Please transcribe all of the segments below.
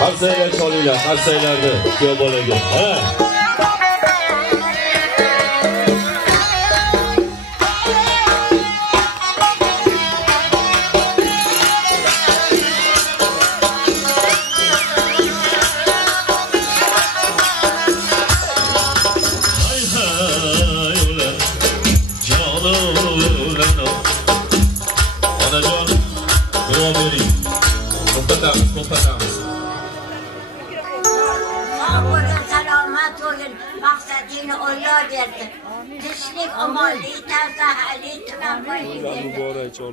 Qarsaylar cholinglar, qarsaylarni kuyov bolaga. Ha. Maqsadini o'ylab berdi. Tinchlik, omonlik, tavsahalik tuman bo'ldi.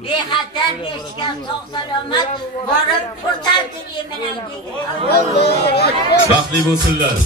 Bexatar eshgan sog' salomat borib xursandchilik bilan baxtli bo'lsinlar.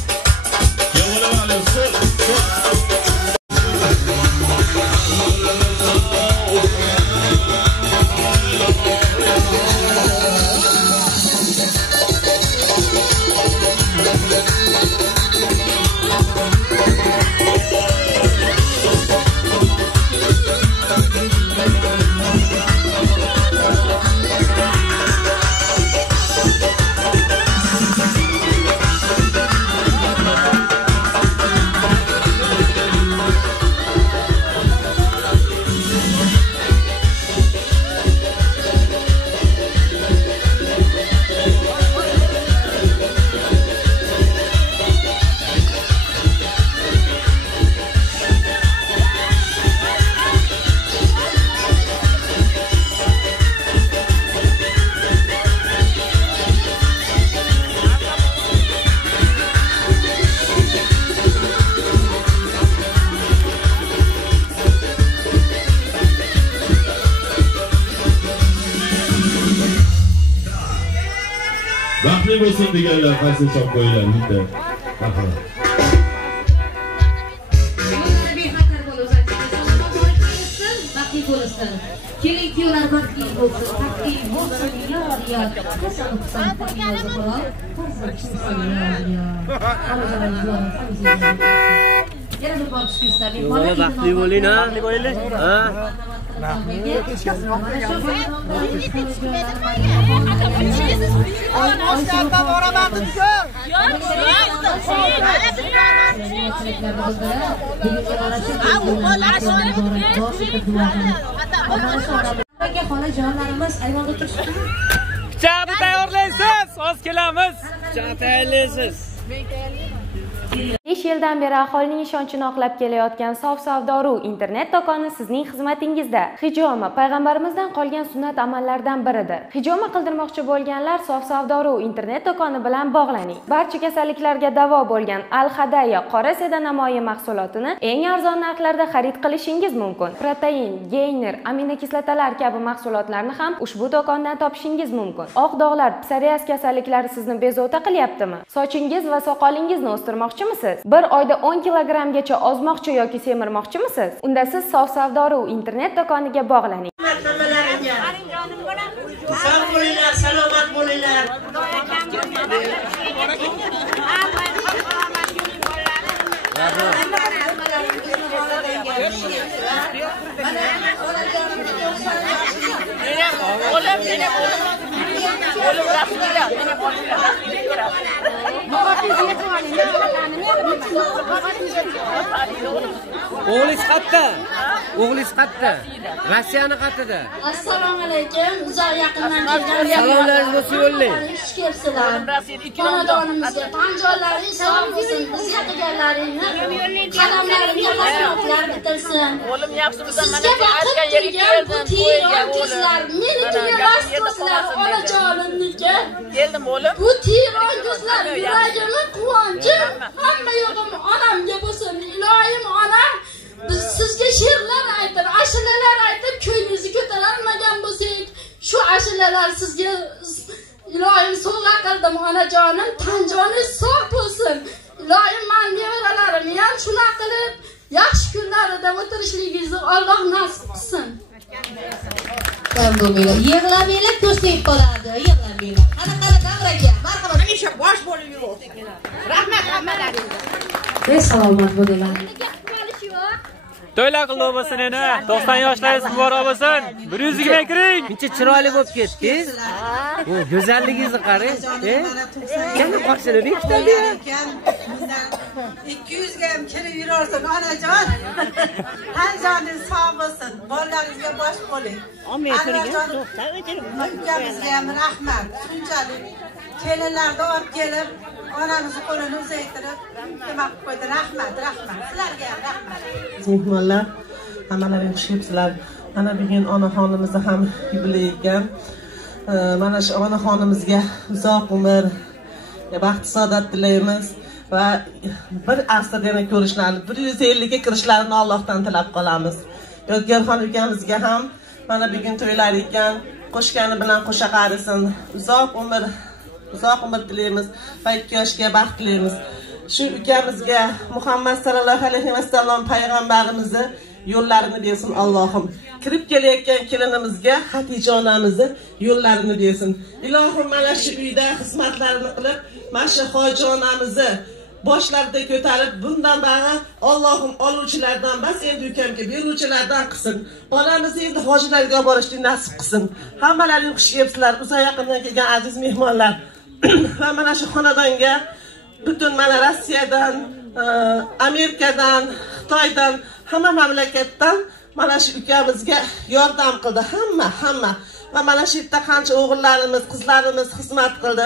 Baxtli bo'lsin deganlar qaysi hisob qo'yinglar bitta. Baxtli bo'lsin. Keling kuyovlar baxtli bo'lsin. Baxtli bo'lsin yor yor. Baxtli bo'ling ha. Ha. Xolajonlarimiz ayvonda turishdi. Pichoqni tayyorlaysiz, oz kelamiz. Pichoq tayyorlaysiz. 5 yildan beri aholining ishonchini oqlab kelayotgan Sof Savdoru internet do'koni sizning xizmatingizda. Hijoma payg'ambarimizdan qolgan sunnat amallardan biridir. Hijoma qildirmoqchi bo'lganlar Sof Savdoru internet do'koni bilan bog'laning. Barcha kasalliklarga davo bo'lgan Al-Hadaya qora seda namoyi mahsulotini eng arzon narxlarda xarid qilishingiz mumkin. Protein, gainer, aminokislotalar kabi mahsulotlarni ham ushbu do'kondan topishingiz mumkin. Oq dog'lar, psoriaz kasalliklari sizni bezovta qilyaptimi? Sochingiz va soqolingizni o'stirmoqchimisiz? Bir oyda 10 kilogramgacha ozmoqchi yoki semirmoqchimisiz? Unda siz Sof Savdoru internet do'koniga bog'laning. Sog' bo'linglar, salomat bo'linglar. O'g'lingiz qayerda? O'g'lingiz qayerda? Rossiyani qayerda? Assalomu alaykum. Uzoq yaqindan kelgan Salomlaringizni yo'llang. Xush kelibsizlar. Xonadonimizga tan joylaringiz sog' bo'lsin. Bizga qilganlaringni qalamlarimga hasratlar bitilsin. O'g'lim yaxshimisan, mana bu aytgan yerga keldim. Qizlar, menikiga bas qilsizlar, onajonimniki. Keldim o'g'lim. Bu Tiron qizlar, yuragimni quvonchim, hamma yo'g'im onamga bo'lsin. Iloyim onam, biz sizga she'rlar aytib, ashulalar aytib, ko'nglingizni ko'tarolmagan bo'lsak, shu ashulalar sizga iloyim sovg'a qildim onajonim, tan joningiz sog' bo'lsin. Iloyim men nevaralarim ham shunaqa qilib yaxshi kunlarida o'tirishligingizni Alloh nasib qilsin. Yig'lamanglar, ko'rsatib qoladi, yig'lamanglar. Qanaqa davraga, marhamat, hamisha bosh bo'lib yurasiz. Rahmat hammalaringizga. Salomat bo'linglar. To'ylar qutlug' bo'lsin ena. 90 yoshlaringiz muborak bo'lsin. 120 ga kiring. Buncha chiroyli bo'lib ketdingiz. O go'zalligingizni qarang. Yana qoshini bekitadi. 200 ga ham kirib yurarsan onajon. Tanjoningiz sog' bo'lsin. Bolalaringizga bosh bo'ling. Ukamizga ham rahmat. Shunchalik kelinlarni olib kelib, onamizni qo'lini uzaytirib, nima qilib qo'ydi. Rahmat. Sizlarga ham rahmat. Mehmonlar, hammalaring xush kelibsizlar. Mana bugun onaxonimizni ham yubiley ekan. Mana shu onaxonimizga uzoq umr, baxt saodat tilaymiz va bir asrda yana ko'rishlarini, 150 ga kirishlarini Allohdan tilab qolamiz. Yodgorxon ukamizga ham mana bugun to'ylar ekan, qo'shgani bilan qo'sha qarisin. Uzoq umr tilaymiz va 2 yoshga baxt tilaymiz. Shu ukamizga Muhammad sallallohu alayhi vasallam payg'ambarimizni yo'llarini bersin Allohim. Kirib kelayotgan kelinimizga Xatija onamizni yo'llarini bersin. Ilohim mana shu uyda xizmatlarini qilib, mana shu hoji onamizni boshlarida ko'tarib, bundan bari Allohim oluvchilardan bas, endi ukamga beruvchilardan qilsin. Onamizni endi hojilarga olib borishni nasib qilsin. Hammalaring xush kelibsizlar, uzoq yaqindan kelgan aziz mehmonlar. Va mana shu xonadonga butun mana Rossiyadan, Amerikadan, Xitoydan, hamma mamlakatdan mana shu ukamizga yordam qildi. Hamma. Va mana shu yerda qancha o'g'illarimiz, qizlarimiz xizmat qildi.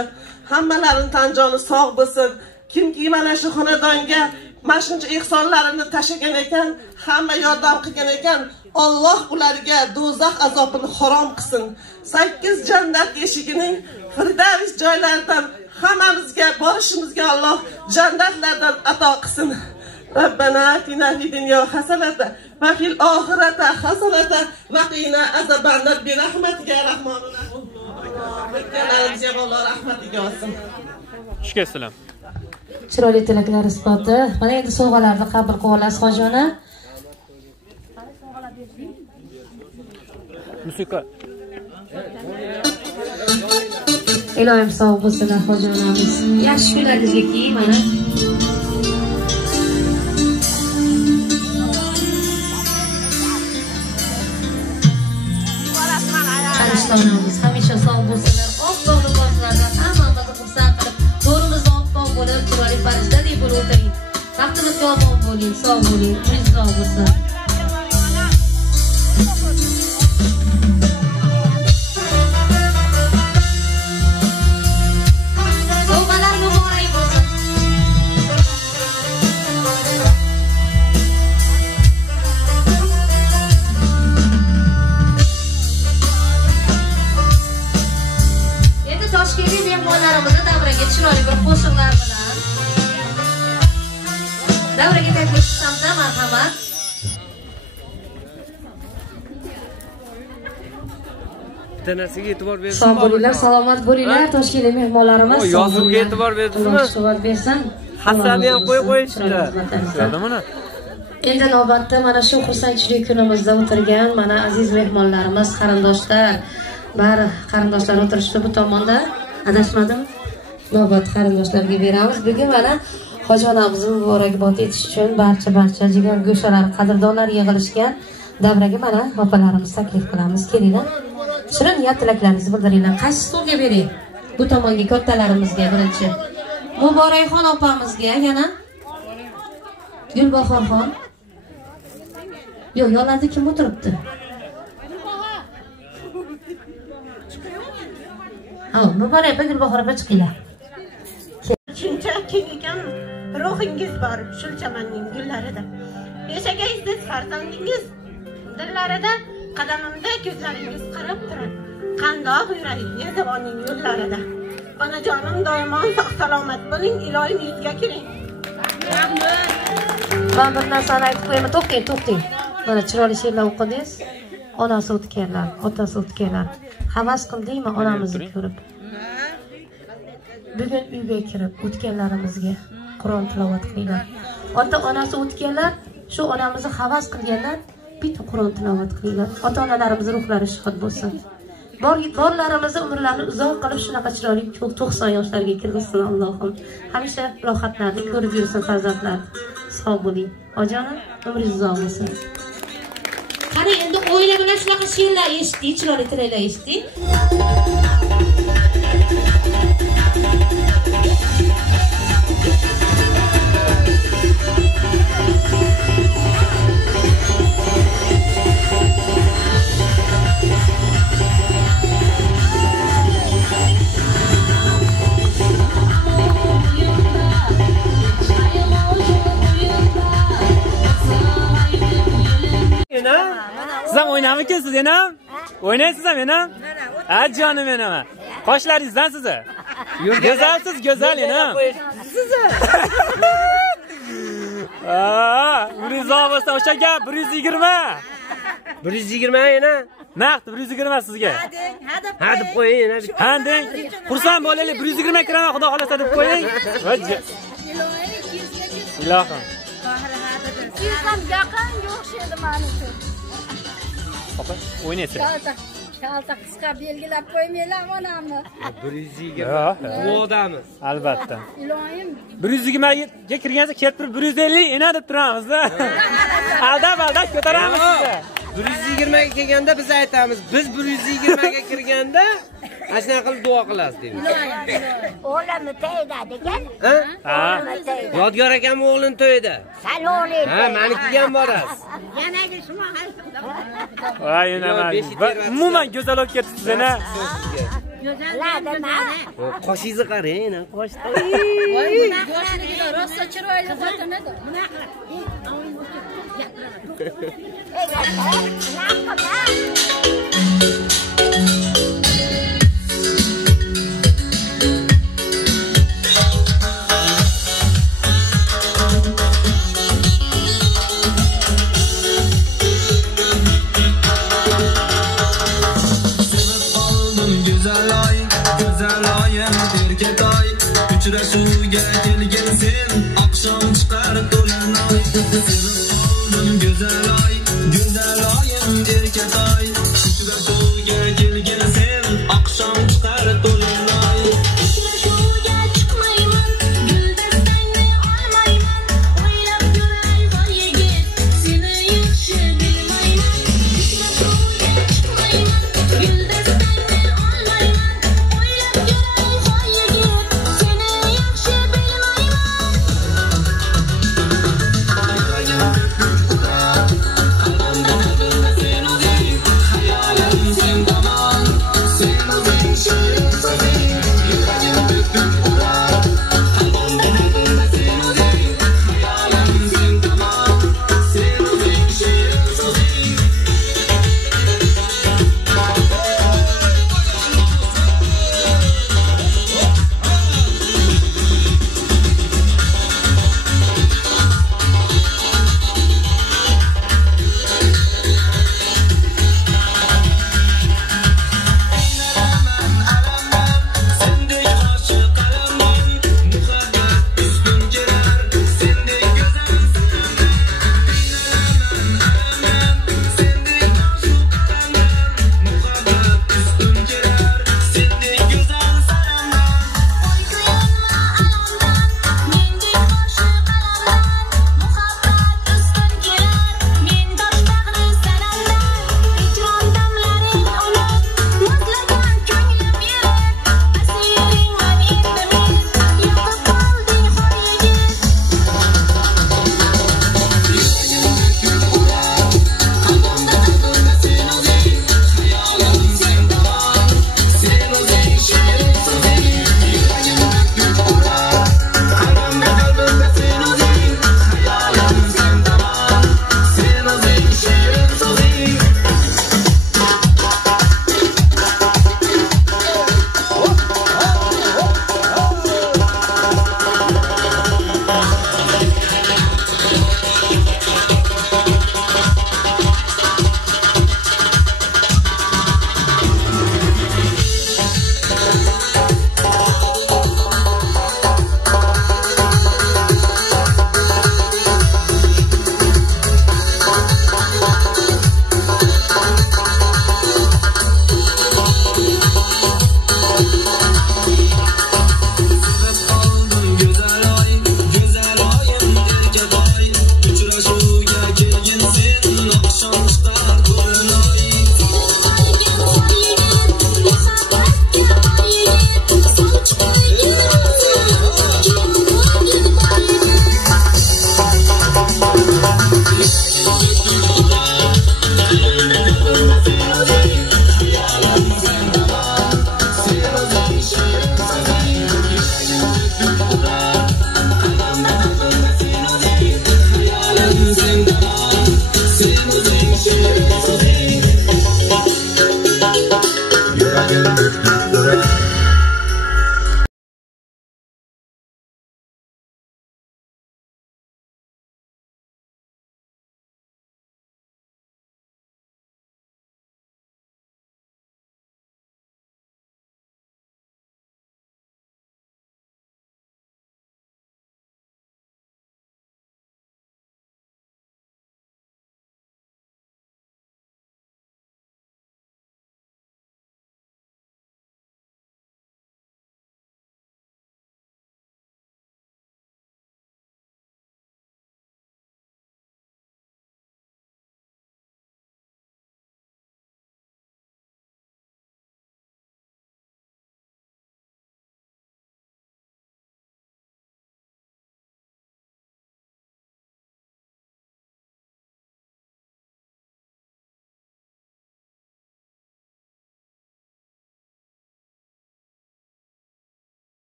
Hammalaring tan joni sog' bo'lsin. Kimki mana shu xonadonga mana shuncha ehsonlarini tashagan ekan, hamma yordam qilgan ekan, Alloh ularga do'zax azobini harom qilsin. 8 jannat eshigining Firdavs joylaridan hammamizga borishimizga Alloh jannatlardan ato qilsin. Rabbana atina fid dunya hasanatan va fil oxirati hasanatan va qina azabannar bi rahmatika ya rahmonur rahim. O'tganlarimizga Alloh rahmatiga olsin. Xush kelibsizlar. Chiroyli tilaklar isboti. Mana endi sovg'alarni qabul qilib olasiz hojona. Musiqa. Ilohim sog' bo'lsinlar hojonamiz. Yaxshi kunlaringizga keyin mana. Qarishtonamiz hamisha sog' bo'lsinlar. Oppoq liboslardan hammamizni xursand qilib, to'rimizni oppoq bo'lib, chiroyli farishtadek bo'lib o'tiring. Vaqtimizga omon bo'ling, sog' bo'ling, umringiz sog' bo'lsin. Chiroyli bir qo'shiqlar bilan davraga taklif qilsamda marhamat. Bitta narsaga e'tibor bersin. Sog' bo'linglar, salomat bo'linglar, Toshkentlik mehmonlarimiz. Yozuvga e'tibor berdingizmi? E'tibor bersin. Hasanni ham qo'yib qo'yishdilar. Mana. Endi navbatda mana shu xursandchilik kunimizda o'tirgan mana aziz mehmonlarimiz, qarindoshlar, bari qarindoshlar o'tirishdi bu tomonda. Adashmadim. Navbat qarindoshlarga beramiz. Bugun mana hojonamizni muborakbod etish uchun barcha jigar go'shalar, qadrdonlar yig'ilishgan. Davraga mana opalarimiz taklif qilamiz. Kelinglar. Shirin niyat tilaklaringizni bildiringlar. Qaysi stolga bering? Bu tomonga kattalarimizga birinchi. Muborakxon opamizga yana Gulbahorxon. Yo'q, yonlarda kim o'tiribdi? Muborak opa, Gulbahor opa chiqinglar. Shunchaki ekan ruhingiz bor Shulchamanning gullarida. Yashagaysiz farzandingiz dillarida, qadamimda ko'zlaringiz qarab turadi. Qandoq yuray Yazavonning yo'llarida. Onajonim doimo sog' salomat bo'ling, iloyim yuzga kiring. Men bir narsani aytib qo'yaman, to'xting. Mana chiroyli she'rlar o'qidingiz. Onasi o'tganlar, otasi o'tganlar. Havas qildingmi onamizni ko'rib? Bugun uyga kirib o'tganlarimizga Qur'on tilovat qilinglar. Ota-onasi o'tganlar, shu onamizni havas qilganlar, bitta Qur'on tilovat qilinglar. Ota-onalarimiz ruhlari shod bo'lsin. Borlarimizni umrlarini uzoq qilib shunaqa chiroyli 90 yoshlarga kirgizsin Allohim. Hamisha rohatlarni ko'rib yursin farzandlar. Sog' bo'ling. Ojonim, umringiz uzoq bo'lsin. Qani endi o'ylar bilan shunaqa she'rlar eshitdik, chiroyli tilaklar eshitdik. Siz ham o'ynamikisiz yana? O'ynaysiz ham yana? Ha, jonim yana. Qoshlaringizdan sizni. Go'zalsiz, go'zal yana. Sizni. Urizoq bo'lsa o'sha gap 120. 120 yana. Naqd 120 sizga. Ha deb qo'ying yana. Ha deng. Xursand bo'laylik 120 kiraman xudo xolasa deb qo'ying. Ilohim. Sizdan yaqinga o'xshaydi menimcha. Opa, o'ynaysiz. Kalta qisqa belgilab qo'ymaylar onamni. 120. Duodamiz. Albatta. Ilohim. 120 ga kirgansa kelib 150 ena deb turamizda. Aldab ko'taramiz sizni. 120 ga kelganda biz aytamiz, biz 120 ga kirganda ashuna qilib duo qilasiz deymiz. O'g'limni to'yida degan. Ha? Yodgor akam o'g'lini to'yida. Salonli. Ha, meniki ham borasiz. Yanaga shuma. Voy, umuman go'zal olib ketibsiz yana. Go'zalladimi? Qoshingizni qarang, qosh. Voy, yoshligida rosa chiroyli xotin edi. Bunaqa. Uchrashuvga kelgin sen, oqshom chiqar to'lanay. Go'zal oyim erkatoy. Uchrashuvga kelgin sen, oqshom chiqar to'lanay. Uchrashuvga chiqmayman, guldastangni olmayman. O'ylab yuray boy yigit, seni yaxshi bilmayman. Uchrashuvga chiqmayman, guldastangni olmayman. O'ylab yuray boy yigit, seni yaxshi bilmayman.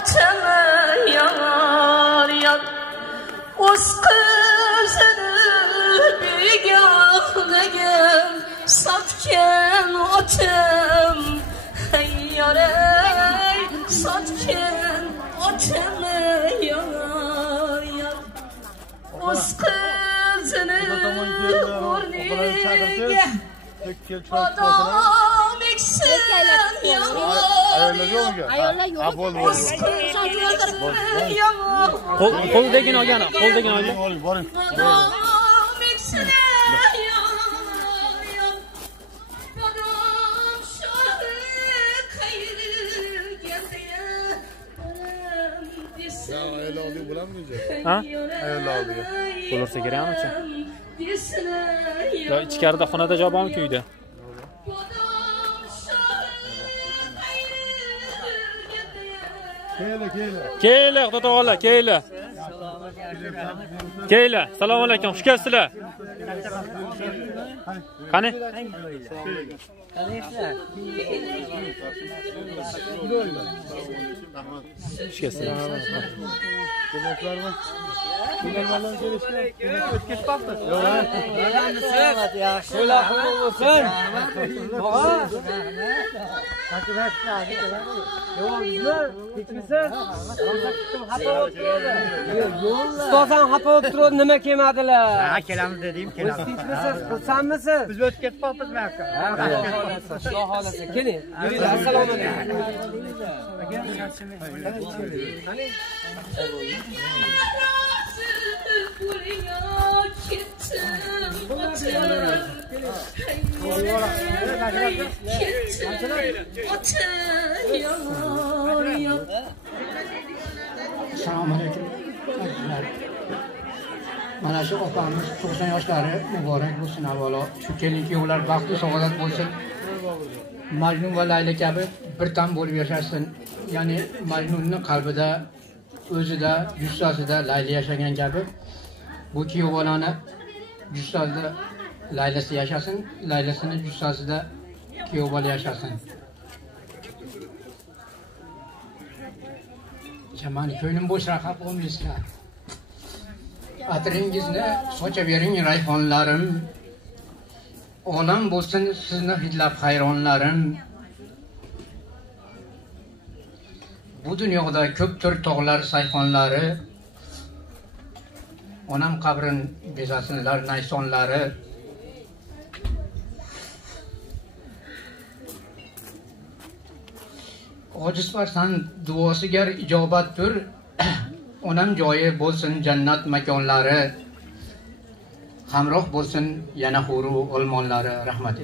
otimi yar yar o'z qizini beg'ohlagan sotgan otim ey yoray sotgan otimi yar yar o'z qizini o'rniga odam eksin Qo'ldagini olgan, qo'ldagini olgan. odam eksin Ha? Bo'lursa kerakmi? Yo, ichkarida xonada joy bormi uyda? Keyla, xudo taolo, keyla. Keyla, assalomu alaykum, xush kelibsizlar. Qani? Xush kelibsizlar. Ustosan xafa bo'lib turib nima kelmadilar? Ha, kelamiz dedim, kelamiz. Tinchmisiz, xursandmisiz? Biz o'tib ketib qolibmiz bu yoqqa. Xudo xolasa, keling. Yuringlar, assalomu alaykum. Assalomu alaykum. Mana shu opamiz 90 yoshlari muborak bo'lsin avvalo. Shu kelinki ular baxtli saodat bo'lsin. Majnun va Layla kabi bir tam bo'lib yashashsin. Ya'ni Majnunning qalbida, o'zida, jussasida Layla yashagan kabi bu kuyov bolani jussasida Laylasi yashasin, Laylasini jussasida kuyov bola yashasin. Jamani ko'nglim bo'shroq bo'lmaysizlar. Atringizni sochavering rayhonlarim. Olam bo'lsin sizni hidlab hayronlarim. Bu dunyoda ko'pdir tog'lar sayhonlari. Onam qabrin bezasinlar naysonlari. Ojiz farzand duosiga ijobatdir. Onam joyi bo'lsin jannat makonlari. Hamroh bo'lsin yana huru olmonlari. Rahmat.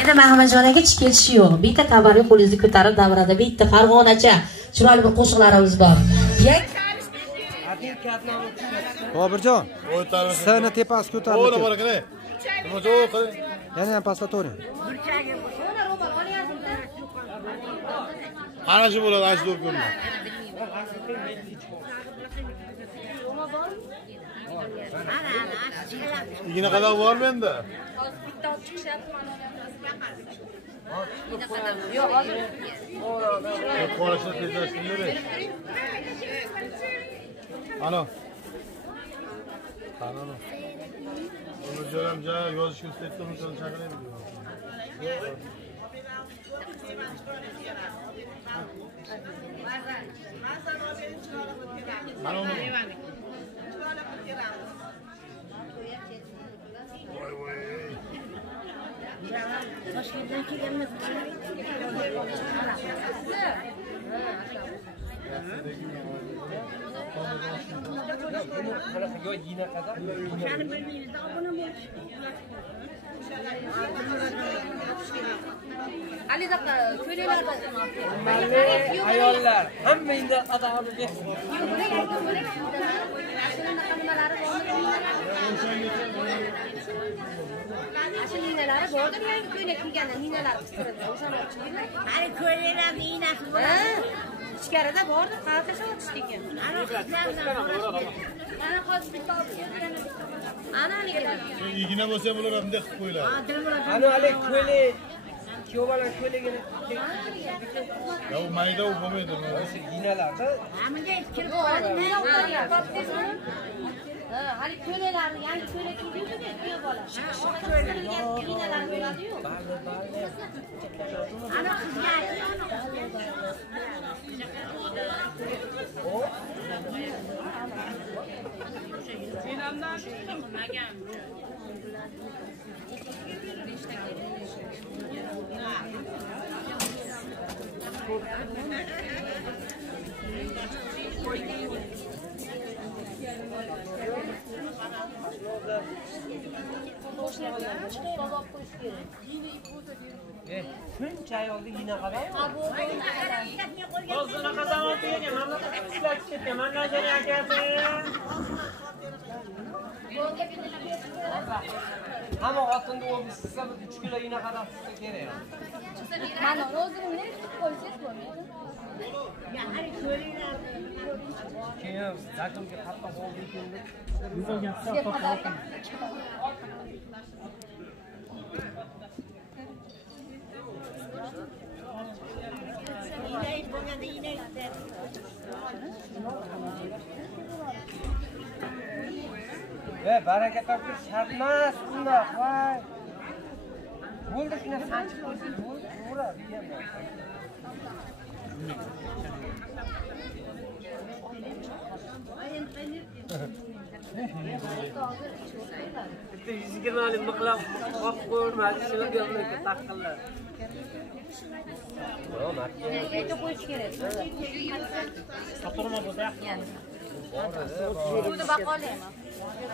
Endi Mahmadjon aka chikelishi yo'q. Bitta tabarruk qo'lingizni ko'tarib davrada bitta Farg'onacha chiroyli bir qo'shiqlarimiz bor. Bobirjon, seni tepasi ko'tarilib. O'ra bor ekan. Nima jo'q qiling. Yana ham pastlatavering. Ana shu bo'ladi, ana shu to'p ko'rma. Igna qadar bormi endi? Bitta olib chiqishyapti. Yo'q, hozir. Qorashni tezlashtirib. Alo. Qani. Uni jo'ram joy yozishga ustatdim, uni chaqiraymi? Mana uni. Toshkentdan kelganmiz. Ali daqa ko'ylaklarda ayollar hamma endi adog'ini bersin. Ninalar bordir, yangi ko'ylak kiyganlar, ninalar qistiradi. O'shalar chiqadi. Hali ko'ylaklar ninasi bo'ladi. Ichkarida bordi, qalqasha o'tishdi ekan. Ana qizlardan Ana hozir bitta olib kelgan. Ana nega? Igna bo'lsa bular ham deb qo'yiladi. Ana hali ko'ylak kuyov bilan ko'ylagini Ya u mayda u bo'lmaydi. o'sha ginalarda Bunga kirib qoldi. Ha, hali ko'ylaklarni, yangi ko'ylak kiydiyu-da, kuyov bola. Ginalar bo'ladi-yu. Ana qizga shuncha ayolni gina qadar Hozir unaqa zamon tugagan, mamlakat ishlatib ketgan. Mana jani akasi. hamma xotinni o'zi sizga 3 kilo gina qadar sizga kerak. Mana o'zingni tutib qo'ysangiz bo'lmaydi. Keyin zakomga qattiq bo'ldi ekan deb. Baraka topib shart emas bundoq, voy. Bo'ldi shuna sanchib qo'ysin, bo'ldi, to'g'ri deganman. Bitta 120 lik miqlab qo'yib qo'yilmadi, shuni gaplarga taqillar. Yo, marka qo'yish kerak. Saturma bo'lsa. Suvni baqolaymi?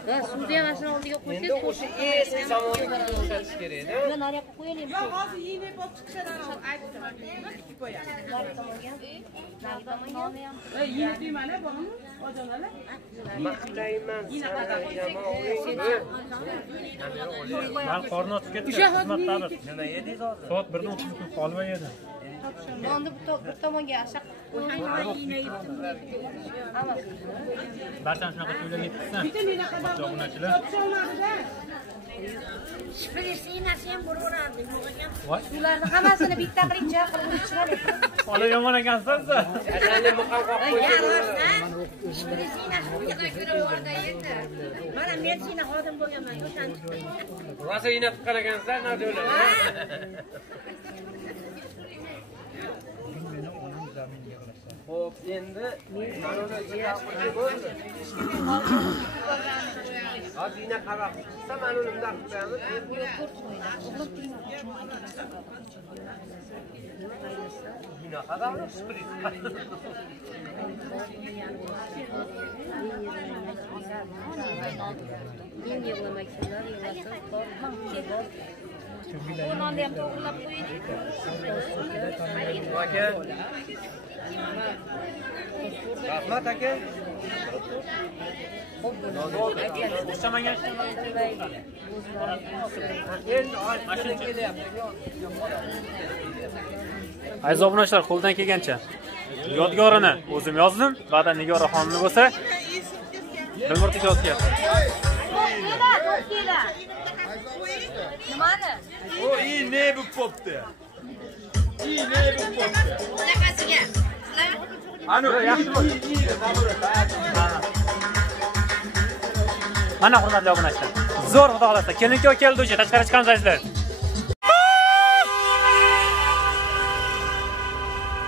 Ha, suvni ham ashuna oldiga qo'yib endi o'sha eski zamonga o'xshatish kerak-da. Buni nariyoqqa qo'yaylik. Yo'q, hozir yeyib olib chiqishdan aytdim. Tikib qo'yamiz. Yeyib mana bormi? Ojonalar. Maqtayman sana jamoaling. Men qorni ochib ketdi. Xizmatdadir. Nima yedingiz hozir? Soat 1 dan 30 kun holva yedim. Nonni bir tomonga ashaq Barchani shunaqa to'ylab yetibsan. Jo'g'nachilar. Shprissinasi ham bo'laveradi. Voy. ularni hammasini bitta qiling, qilib chiqarib. Bola yomon ekansan sen. Ashanda muqam qo'yib qo'ydim. Shprissinasi bunga ko'raverdi endi. Mana men seni xodim bo'lganman, o'shani. Rosa yina tuqqan ekansan, nadolar. Xo'p, endi mana uni yeyapti bo'ldi. Hozir yina qarab chiqsa, mana uni bundoq qilamiz. Yina qarab sprit. Men yig'lamakchilar, yig'latib, nonni ham to'g'rilab qo'yaylik. Aka. Rahmat aka. O'xshamagan Endi mashina kelyapti. Aziz obunachilar, qo'ldan kelgancha yodgorini o'zim yozdim. Ba'dan Nigora xonimni bo'lsa, Bilmurtga yozyapti. Nimani? O iyi ne bu poptu? İyi ne bu poptu? Bunaqasiga. Ano yaxshi bo'ldi. Mana hurmatli obunachilar, zo'r xudo xolasa kelin-kuyov keldi o'sha tashqari chiqamiz azizlar.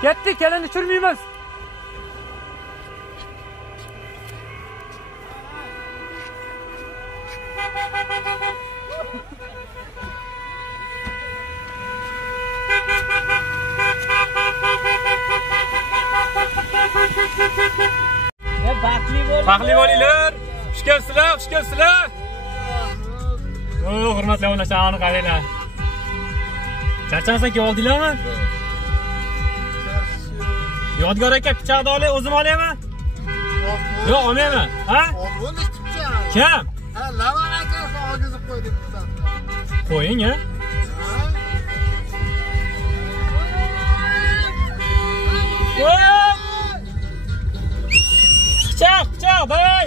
Ketdi, kelinni tushirmaymiz. Baxtli bo'linglar. Xush kelibsizlar, xush kelibsizlar. O, hurmatli obunachilar, ani qaranglar. Charchamasdan kelib oldinglarmi? Yodgor aka, pichoqni olay, o'zim olaymi? Yo'q, olmayman. Ha? Kim? Ha, Lavan akasi og'izib qo'ydi bizdan. Qo'ying, ha? Pichoq, pichoq, davay.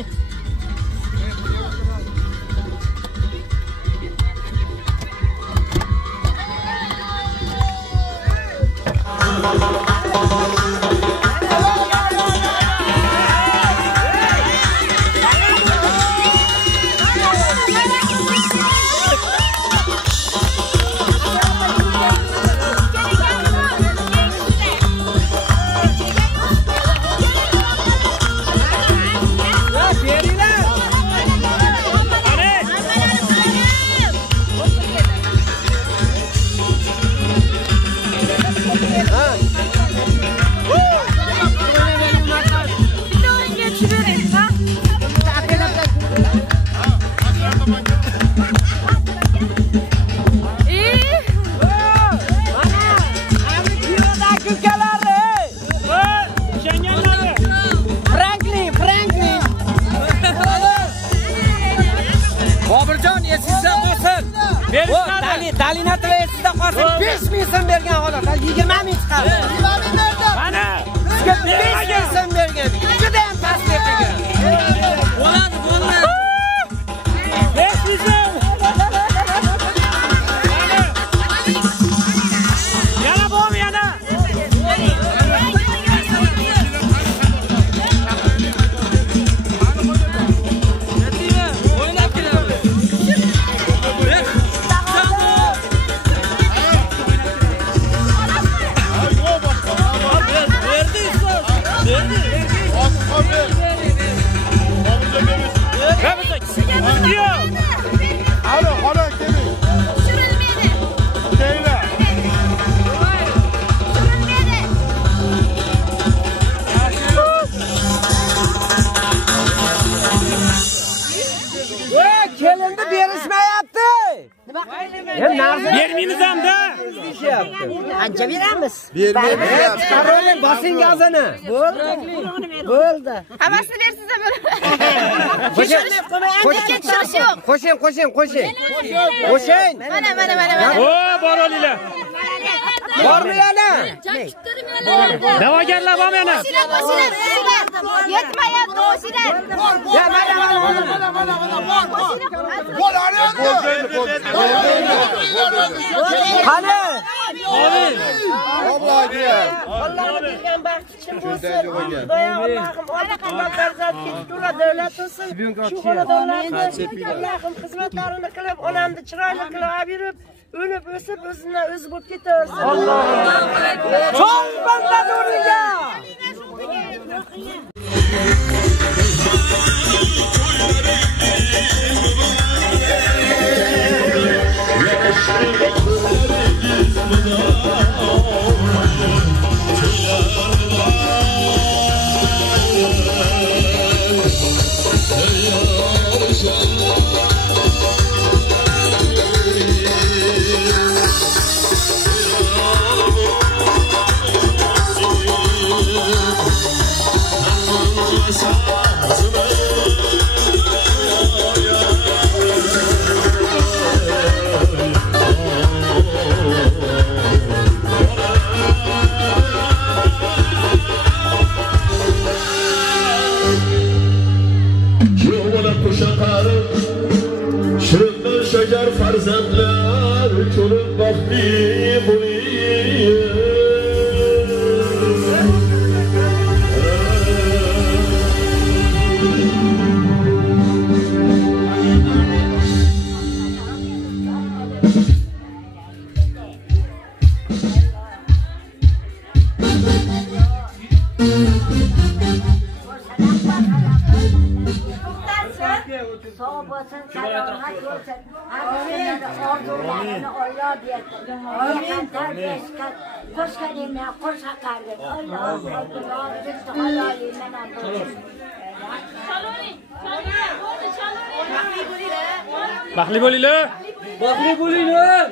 5000 so'm bergan xolos. 20 ming chiqardi. 20 ming berdim. Mana. Sizga 5000 so'm bergan. Juda ham past bergan. Bo'ladi, bo'ladi. 5000 so'm. Yana bormi yana? Alo, xola keling. Tushirilmaydi. Deylar. Kelindi berishmayapti. Nima qilaylik? Bermaymiz hamda. Qancha beramiz? Bermayapti. Qaroling bosing gazini. Bo'ldi. Hammasini bersiz ham Qo'shing. O, bor olinglar. Bormi yana? Da'vogarlar bormi yana? yetmayapti o'shilar. Ya mana. Qani? Allohga. Allohning bergan baxti kim bo'lsin? Xudoyo Allohim onaqa farzandga to'la davlat bo'lsin. Shu xonadonlarda Allohim xizmatlarini qilib, onamni chiroyli qilib berib, o'lib o'sib o'zidan o'zi bo'lib ketaversin. Alloh. Cho'ng banda nuriga. Şeker farzandlar ço'lib baxtli bo'ling. Sağ olsun, selamet olsun. Herkesin ordularını Allah versin. Amin. Koş kalime, koş hakarlı. Allah'ım, Allah'ım, rızkı halalıyla olsun. Baxtli bo'linglar. Baxtli bo'linglar.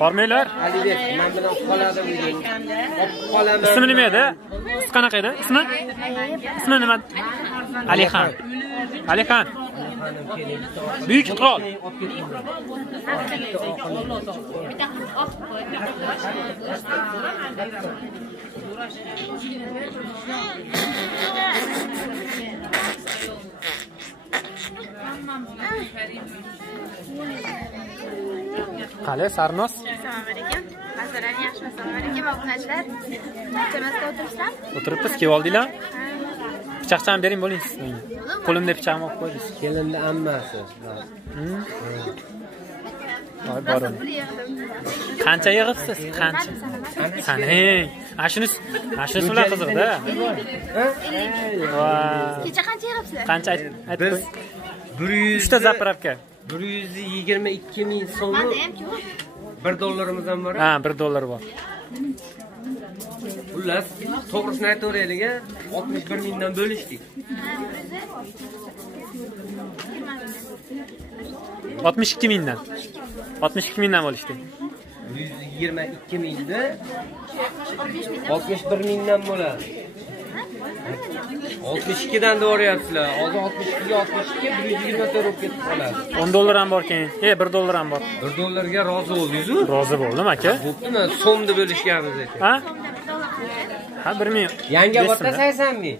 Bormanglar. Alibek, men bilan qoladi bugun. Qolaman. Ismi nima edi? Siz qanaqa edi? Ismi? Ismi nima? Alixon. Alixon. Buyuk qirol. Qale, Sarnos. Assalomu alaykum. Hazralar yaxshi, assalomu alaykum obunachilar. Temasda o'tiribsizlar? O'tiribmiz, kelib oldinglar. Pichoqchani bering bo'ling siz. Qo'limda pichoqni olib qo'ydingiz. Kelinni ammasi. Voy borim. Qancha yig'ibsiz? Qancha? Sanang. Ashuni ular qiziqda. Kecha qancha yig'ibsizlar? Qancha aytib qo'y. 100 ta zapravka. 122 ming so'm. $1 ham bor. Ha, $1 bor. Xullas, to'g'risini aytaveraylik, 61 mingdan bo'lishdik. 62 mingdan. 62 mingdan bo'lishdi. 122 mingni 61 mingdan bo'ladi. 62 dan doğrayapsizlar. Hozir 62 ga 62 120 ta bo'lib ketib qoladi. $10 ham bor keyin. $1 ham bor. $1 ga rozi bo'ldingiz-ku? Rozi bo'ldim aka. Bo'ptimi? So'mni bo'lishganmiz ekan. Ha? Ha, 1 ming. Yangi botda 80 ming.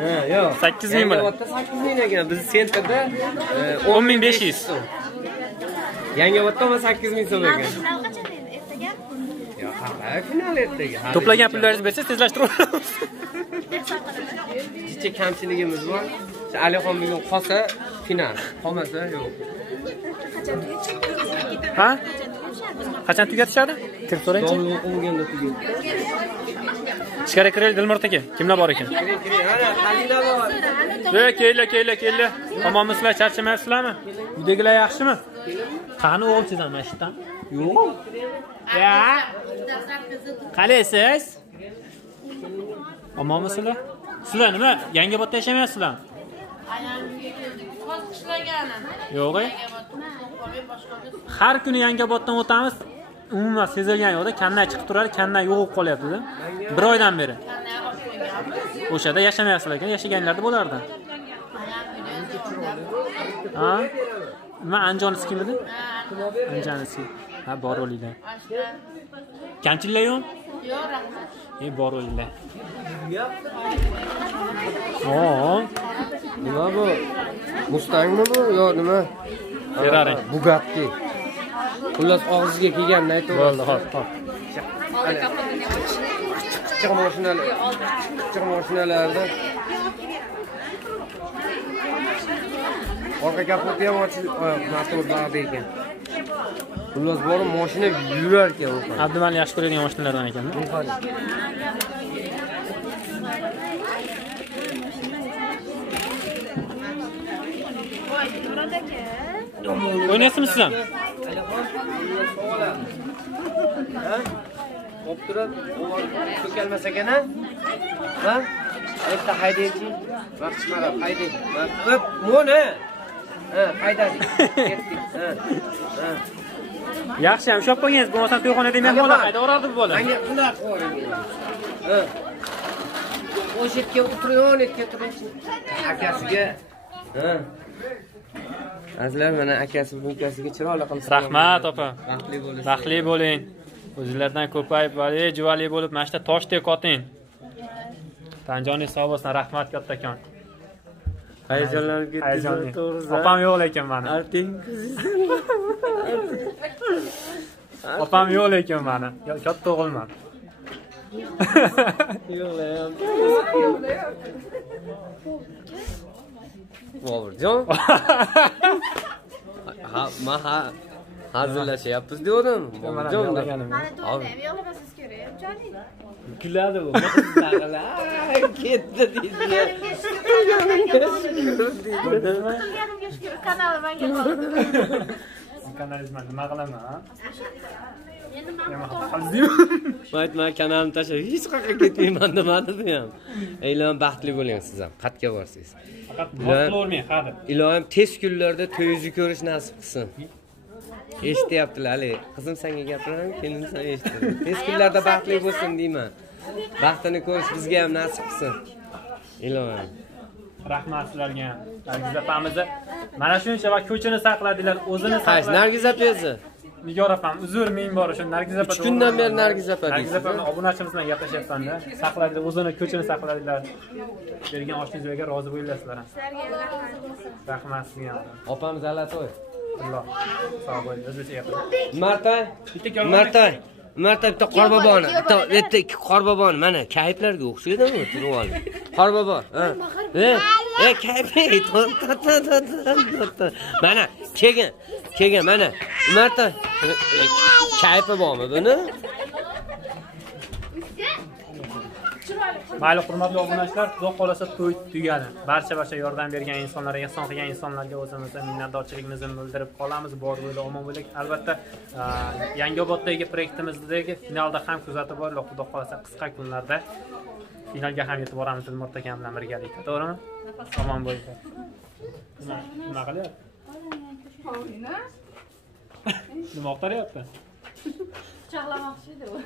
Ha, yo'q. 8 ming bo'ladi. Yangi botda 8 ming ekan. Biz sentrda 10.500. Yangi botda 8 ming so'm ekan. Final ertaga. To'plagan pullaringizni bersangiz tezlashtirib olamiz. Jicha kamchiligimiz bor. Alixon bugun qolsa final, qolmasa yo'q. Ha? Qachon tugatishadi? Kirib so'raychi. O'qimaganda tugat. Ichkari kiraylik Dilmurod aka. Kimlar bor ekan? Ana, Halina bor. Kelinglar. Omonmisizlar, charchamayapsizlarmi? Uydagilar yaxshimi? Qani o'g'ilchizdan mashitdan? Yo'q. Ya. Qalaysiz? Omonmisizlar? Sizlar nima? Yangibodda yashamayapsizlarmi? Yo'q. Har kuni Yangiboddan o'tamiz. Umuman sezilgan yo'qda kandan chiqib turadi, kandan yo'qib qolyapti-da. 1 oydan beri. O'shada yashamayapsizlar ekan, yashaganlarda bo'lardi. Ha? Nima Anjonisi kim edi? Anjonisi. Ha, bor o'linglar. Kamchiliklar yo'q? Yo'q, rahmat. Bor o'linglar. Nima bu? Mustangmi bu yo nima? Ferrari. Bugatti. Xullas og'ziga kelganini aytib bo'ldi, hop. Chiq mashinalarda. Orqa kapoti ham ochilib, motor bor ekan. Xullas borib mashina yurar ekan u. Abdumali yaxshi ko'radigan mashinalardan ekan-da. O'ynasizmi siz ham? O'ptirib, ko'kalmas ekan-a? Ha? Erta haydaychi. Vaqt chiqarib hayday. O'p, mo'na. Ha, haydadik. Ketdik. Ha. Yaxshi ham ushlab qo'ygansiz, bo'lmasa to'yxonada mehmonlar haydaverardi bu bola. Menga ular qo'ying. Ha. O'sha yerga o'tirib, akasiga. Ha. Azizlar, mana akasi bunkasiga chiroyli qilib. Rahmat opa. Baxtli bo'lasiz. Baxtli bo'ling. O'zingizlardan ko'payib, juvali bo'lib, mana shu toshdek oting. Tanjoningiz sog' bo'lsin, rahmat kattakon. Hayajonlanib ketdingiz, to'g'risi. Opam yo'q ekan meni. Opam yo'q ekan meni. Katta o'g'ilman. Yo'qlayam. Boburjon. Ha, hazırlaşayapmiz dedim. Boburjon. Mana to'g'ri, yo'qlamasiz kerak, joning. Kuladi bu. Ketdi deydi. Qilganimga shukr, kanal menga qoldi. Kanalizman nima qilaman, ha? Endi men kanalimni tashlab hech qayerga ketmayman demadim ham. Ilohim baxtli bo'ling siz ham, qatga borsiz. Faqat boshqa o'rmang, hadi. Ilohim tez kunlarda to'yingizni ko'rish nasib qilsin. eshityaptilar hali. Qizim senga gapiraman, kelinim sen eshitdi. Tez kunlarda baxtli bo'lsin deyman. Baxtini ko'rish bizga ham nasib qilsin. Ilohim. Rahmat sizlarga ham. Nargiz opamizni mana shuncha vaqt ko'chini saqladinglar, o'zini saqladinglar. Nargiz opamizni. Nigor opam, uzr men bor o'sha Nargiz opa. 3 kundan beri Nargiz opa. Nargiz opamni obunachimiz bilan gaplashyapman-da. Saqladinglar, o'zini ko'chini saqladinglar. Bergan oshingizni rozi bo'linglar ham. Rahmat sizga ham. Opam zalatoy. Alloh. Sog' bo'ling. O'zbekcha gapir. Marta bitta qorboboni, bitta ikki qorboboni mana kayflarga o'xshaydimi turib oldi. Qorbobo, ha. Kayfi. Mana kelgan mana. Marta kayfi bormi buni? Mayli hurmatli obunachilar, xudo xolasa to'y tugadi. Barcha yordam bergan insonlarga, ehson qilgan insonlarga o'zimizdan minnatdorchiligimizni bildirib qolamiz. Bor bo'yda omon bo'ling. Albatta, Yangioboddagi proyektimimizdagi finalda ham kuzatib borlar. Xudo xolasa qisqa kunlarda finalga ham yetib boramiz Dilmurod akam bilan birgalikda. To'g'rimi? Omon bo'linglar. Nima qilyapti? Nima o'qtaryapti? Pichoqlamoqchi edi u.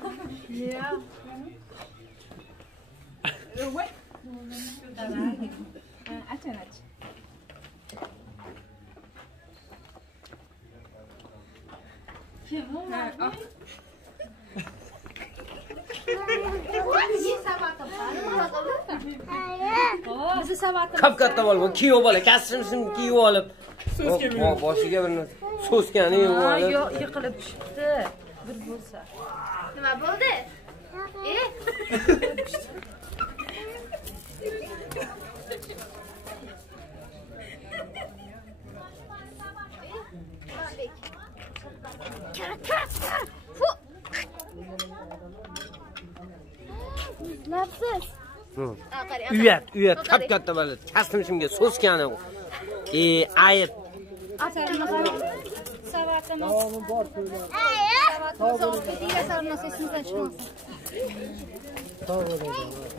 Katta bo'lib, kiyib olib, kasrimsin kiyib olib. Boshiga bir so'skani yeb olib. Yo'q, yiqilib tushibdi. Bir bo'lsa. Nima bo'ldi? Nafsiz. Uyat, katta bo'lib, kasrimsimga so'skani. Ayib. Savatini. Savatini.